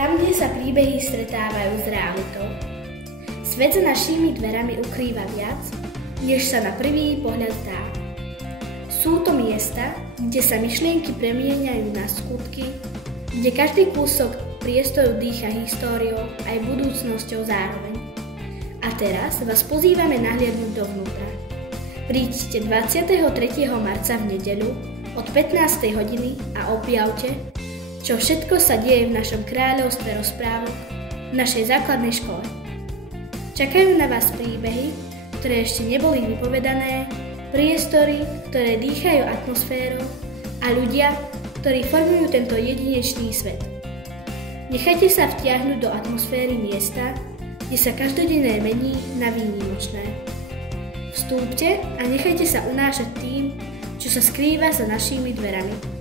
Tam, kde sa príbehy stretávajú s realitou. Svet za našimi dverami ukrýva viac, než sa na prvý pohľad zdá. Sú to miesta, kde sa myšlienky premieňajú na skutky, kde každý kúsok priestoru dýcha históriou aj budúcnosťou zároveň. A teraz vás pozývame nahliadnúť dovnútra. Príďte 23. marca v nedeľu od 15. hodiny a objavte, čo všetko sa deje v našom kráľovstve rozprávok, v našej základnej škole. Čakajú na vás príbehy, ktoré ešte neboli vypovedané, priestory, ktoré dýchajú atmosférou a ľudia, ktorí formujú tento jedinečný svet. Nechajte sa vtiahnuť do atmosféry miesta, kde sa každodenné mení na výnimočné. Vstúpte a nechajte sa unášať tým, čo sa skrýva za našimi dverami.